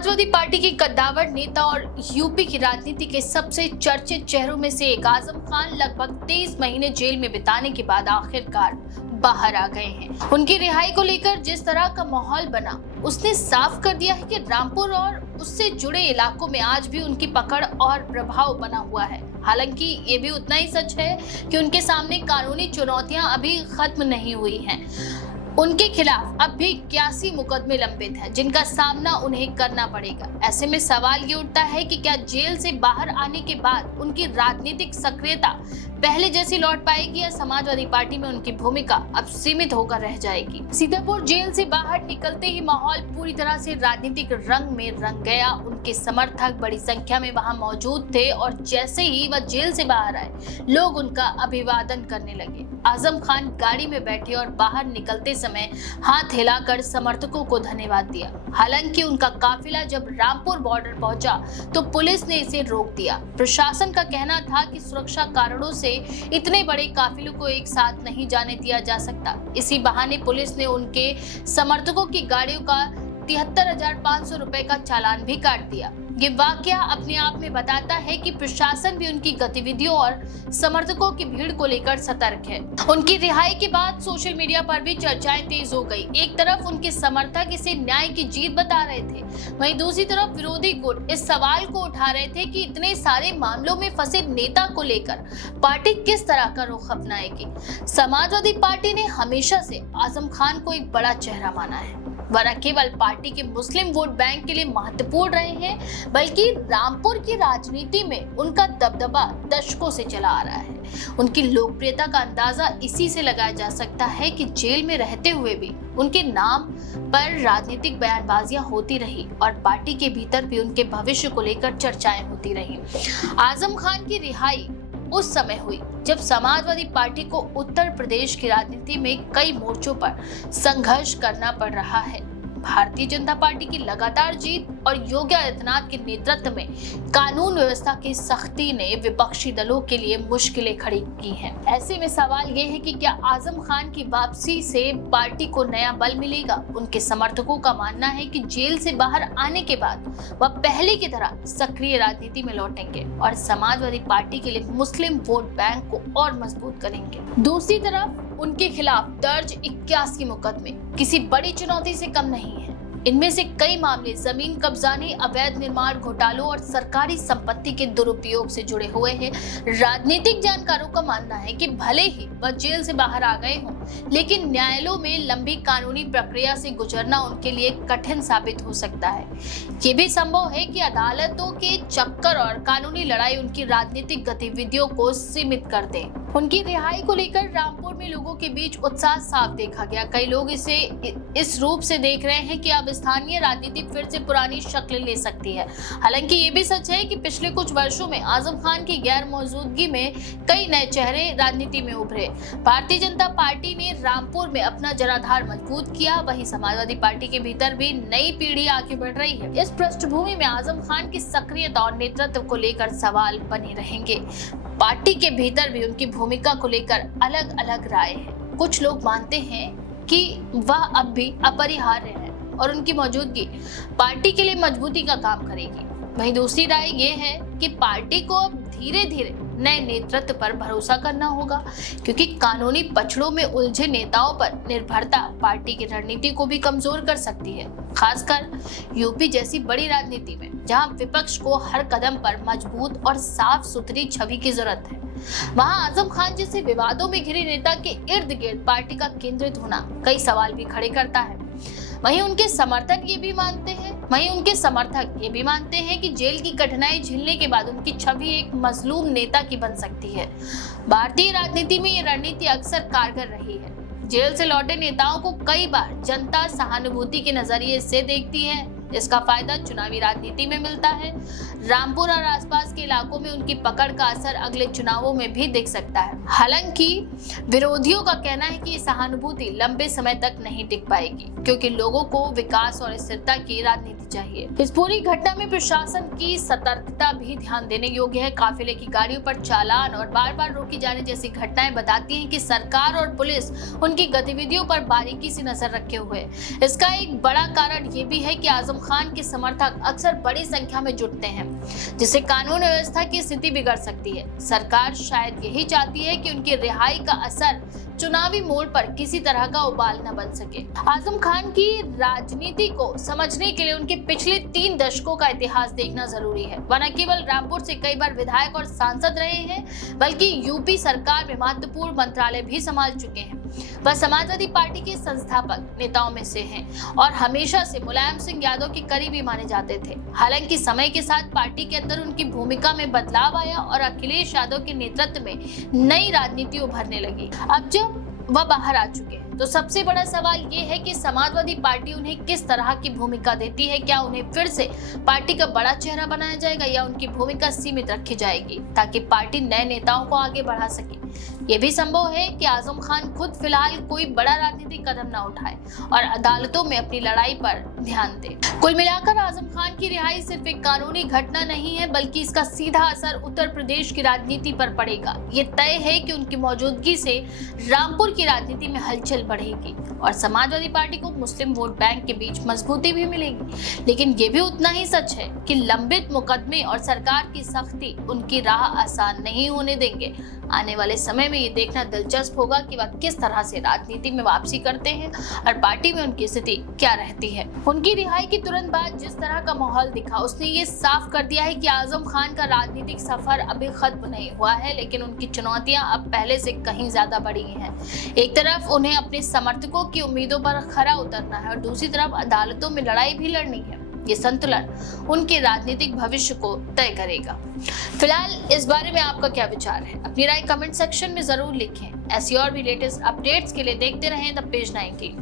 Samajwadi party के कद्दावर नेता और यूपी की राजनीति के सबसे चर्चित चेहरों में से एक आजम खान लगभग 23 महीने जेल में बिताने के बाद आखिरकार बाहर आ गए हैं। उनकी रिहाई को लेकर जिस तरह का माहौल बना, उसने साफ कर दिया है कि रामपुर और उससे जुड़े इलाकों में आज भी उनकी पकड़ और प्रभाव बना हुआ है। हालांकि ये भी उतना ही सच है कि उनके सामने कानूनी चुनौतियां अभी खत्म नहीं हुई हैं। उनके खिलाफ अब भी 81 मुकदमे लंबित हैं, जिनका सामना उन्हें करना पड़ेगा। ऐसे में सवाल ये उठता है कि क्या जेल से बाहर आने के बाद उनकी राजनीतिक सक्रियता पहले जैसी लौट पाएगी या समाजवादी पार्टी में उनकी भूमिका अब सीमित होकर रह जाएगी। सीतापुर जेल से बाहर निकलते ही माहौल पूरी तरह से राजनीतिक रंग में रंग गया। उनके समर्थक बड़ी संख्या में वहां मौजूद थे और जैसे ही वह जेल से बाहर आए, लोग उनका अभिवादन करने लगे। आजम खान गाड़ी में बैठे और बाहर निकलते समय हाथ हिलाकर समर्थकों को धन्यवाद दिया। हालांकि उनका काफिला जब रामपुर बॉर्डर पहुंचा तो पुलिस ने इसे रोक दिया। प्रशासन का कहना था कि सुरक्षा कारणों से इतने बड़े काफिलों को एक साथ नहीं जाने दिया जा सकता। इसी बहाने पुलिस ने उनके समर्थकों की गाड़ियों का 73,500 रुपए का चालान भी काट दिया। ये वाकया अपने आप में बताता है कि प्रशासन भी उनकी गतिविधियों और समर्थकों की भीड़ को लेकर सतर्क है। उनकी रिहाई के बाद सोशल मीडिया पर भी चर्चाएं तेज हो गई। एक तरफ उनके समर्थक इसे न्याय की जीत बता रहे थे, वहीं दूसरी तरफ विरोधी गुट इस सवाल को उठा रहे थे कि इतने सारे मामलों में फंसे नेता को लेकर पार्टी किस तरह का रुख अपनाएगी। समाजवादी पार्टी ने हमेशा से आजम खान को एक बड़ा चेहरा माना है। वह न केवल पार्टी के मुस्लिम वोट बैंक के लिए महत्वपूर्ण रहे हैं, बल्कि रामपुर की राजनीति में उनका दबदबा दशकों से चला आ रहा है। उनकी लोकप्रियता का अंदाजा इसी से लगाया जा सकता है कि जेल में रहते हुए भी उनके नाम पर राजनीतिक बयानबाजियां होती रही और पार्टी के भीतर भी उनके भविष्य को लेकर चर्चाएं होती रही। आजम खान की रिहाई उस समय हुई जब समाजवादी पार्टी को उत्तर प्रदेश की राजनीति में कई मोर्चों पर संघर्ष करना पड़ रहा है। भारतीय जनता पार्टी की लगातार जीत और योगी आदित्यनाथ के नेतृत्व में कानून व्यवस्था की सख्ती ने विपक्षी दलों के लिए मुश्किलें खड़ी की हैं। ऐसे में सवाल ये है कि क्या आजम खान की वापसी से पार्टी को नया बल मिलेगा। उनके समर्थकों का मानना है कि जेल से बाहर आने के बाद वह पहले की तरह सक्रिय राजनीति में लौटेंगे और समाजवादी पार्टी के लिए मुस्लिम वोट बैंक को और मजबूत करेंगे। दूसरी तरफ उनके खिलाफ दर्ज 81 मुकदमे किसी बड़ी चुनौती से कम नहीं है। इनमें से कई मामले जमीन कब्जाने, अवैध निर्माण घोटालों और सरकारी संपत्ति के दुरुपयोग से जुड़े हुए हैं। राजनीतिक जानकारों का मानना है कि भले ही वह जेल से बाहर आ गए हों, लेकिन न्यायालयों में लंबी कानूनी प्रक्रिया से गुजरना उनके लिए कठिन साबित हो सकता है। ये भी संभव है कि अदालतों के चक्कर और कानूनी लड़ाई उनकी राजनीतिक गतिविधियों को सीमित कर दे। उनकी रिहाई को लेकर रामपुर में लोगों के बीच उत्साह साफ देखा गया। कई लोग इसे इस रूप से देख रहे हैं कि अब स्थानीय राजनीति फिर से पुरानी शक्ल ले सकती है। हालांकि ये भी सच है कि पिछले कुछ वर्षों में आजम खान की गैर मौजूदगी में कई नए चेहरे राजनीति में उभरे। भारतीय जनता पार्टी ने रामपुर में अपना जनाधार मजबूत किया, वहीं समाजवादी पार्टी के भीतर भी नई पीढ़ी आगे बढ़ रही है। इस पृष्ठभूमि में आजम खान की सक्रियता और नेतृत्व को लेकर सवाल बने रहेंगे। पार्टी के भीतर भी उनकी भूमिका को लेकर अलग अलग राय है। कुछ लोग मानते हैं कि वह अब भी अपरिहार्य है और उनकी मौजूदगी पार्टी के लिए मजबूती का काम करेगी। वहीं दूसरी राय ये है कि पार्टी को अब धीरे धीरे नए नेतृत्व पर भरोसा करना होगा, क्योंकि कानूनी पछड़ों में उलझे नेताओं पर निर्भरता पार्टी की रणनीति को भी कमजोर कर सकती है, खासकर यूपी जैसी बड़ी राजनीति में, जहां विपक्ष को हर कदम पर मजबूत और साफ सुथरी छवि की जरूरत है। वहां आजम खान जैसे विवादों में घिरे नेता के इर्द गिर्द पार्टी का केंद्रित होना कई सवाल भी खड़े करता है। वहीं उनके समर्थक ये भी मानते हैं कि जेल की कठिनाई झेलने के बाद उनकी छवि एक मजलूम नेता की बन सकती है। भारतीय राजनीति में ये रणनीति अक्सर कारगर रही है। जेल से लौटे नेताओं को कई बार जनता सहानुभूति के नजरिए से देखती है। इसका फायदा चुनावी राजनीति में मिलता है। रामपुर और आसपास के इलाकों में उनकी पकड़ का असर अगले चुनावों में भी दिख सकता है। हालांकि विरोधियों का कहना है कि सहानुभूति लंबे समय तक नहीं टिक पाएगी, क्योंकि लोगों को विकास और स्थिरता की राजनीति चाहिए। इस पूरी घटना में प्रशासन की सतर्कता भी ध्यान देने योग्य है। काफिले की गाड़ियों पर चालान और बार बार रोकी जाने जैसी घटनाएं बताती हैं कि सरकार और पुलिस उनकी गतिविधियों पर बारीकी से नजर रखे हुए है। इसका एक बड़ा कारण ये भी है कि आजम खान के समर्थक अक्सर बड़ी संख्या में जुटते हैं, जिससे कानून व्यवस्था की स्थिति बिगड़ सकती है। सरकार शायद यही चाहती है कि उनकी रिहाई का असर चुनावी मोड़ पर किसी तरह का उबाल न बन सके। आजम खान की राजनीति को समझने के लिए उनके पिछले 3 दशकों का इतिहास देखना जरूरी है। वह न केवल रामपुर से कई बार विधायक और सांसद रहे हैं, बल्कि यूपी सरकार में महत्वपूर्ण मंत्रालय भी संभाल चुके हैं। वह समाजवादी पार्टी के संस्थापक नेताओं में से हैं और हमेशा से मुलायम सिंह यादव के करीबी माने जाते थे। हालांकि समय के साथ पार्टी के अंदर उनकी भूमिका में बदलाव आया और अखिलेश यादव के नेतृत्व में नई राजनीति उभरने लगी। अब जब वह बाहर आ चुके हैं तो सबसे बड़ा सवाल ये है कि समाजवादी पार्टी उन्हें किस तरह की भूमिका देती है। क्या उन्हें फिर से पार्टी का बड़ा चेहरा बनाया जाएगा या उनकी भूमिका सीमित रखी जाएगी ताकि पार्टी नए नेताओं को आगे बढ़ा सके। ये भी संभव है कि आजम खान खुद फिलहाल कोई बड़ा राजनीतिक कदम न उठाए और अदालतों में अपनी लड़ाई पर ध्यान दे। कुल मिलाकर आजम खान की रिहाई सिर्फ एक कानूनी घटना नहीं है, बल्कि इसका सीधा असर उत्तर प्रदेश की राजनीति पर पड़ेगा। ये तय है कि उनकी मौजूदगी से रामपुर की राजनीति में हलचल बढ़ेगी और समाजवादी पार्टी को मुस्लिम वोट बैंक के बीच मजबूती भी मिलेगी। लेकिन ये भी उतना ही सच है कि लंबित मुकदमे और सरकार की सख्ती उनकी राह आसान नहीं होने देंगे। आने वाले समय में ये देखना दिलचस्प होगा कि वह किस तरह से राजनीति में वापसी करते हैं और पार्टी में उनकी स्थिति क्या रहती है। उनकी रिहाई के तुरंत बाद जिस तरह का माहौल दिखा, उसने ये साफ कर दिया है कि आजम खान का राजनीतिक सफर अभी खत्म नहीं हुआ है, लेकिन उनकी चुनौतियां अब पहले से कहीं ज्यादा बढ़ी हैं। एक तरफ उन्हें अपने समर्थकों की उम्मीदों पर खरा उतरना है और दूसरी तरफ अदालतों में लड़ाई भी लड़नी है। ये संतुलन उनके राजनीतिक भविष्य को तय करेगा। फिलहाल इस बारे में आपका क्या विचार है? अपनी राय कमेंट सेक्शन में जरूर लिखें। ऐसी और भी लेटेस्ट अपडेट्स के लिए देखते रहें द पेज 19।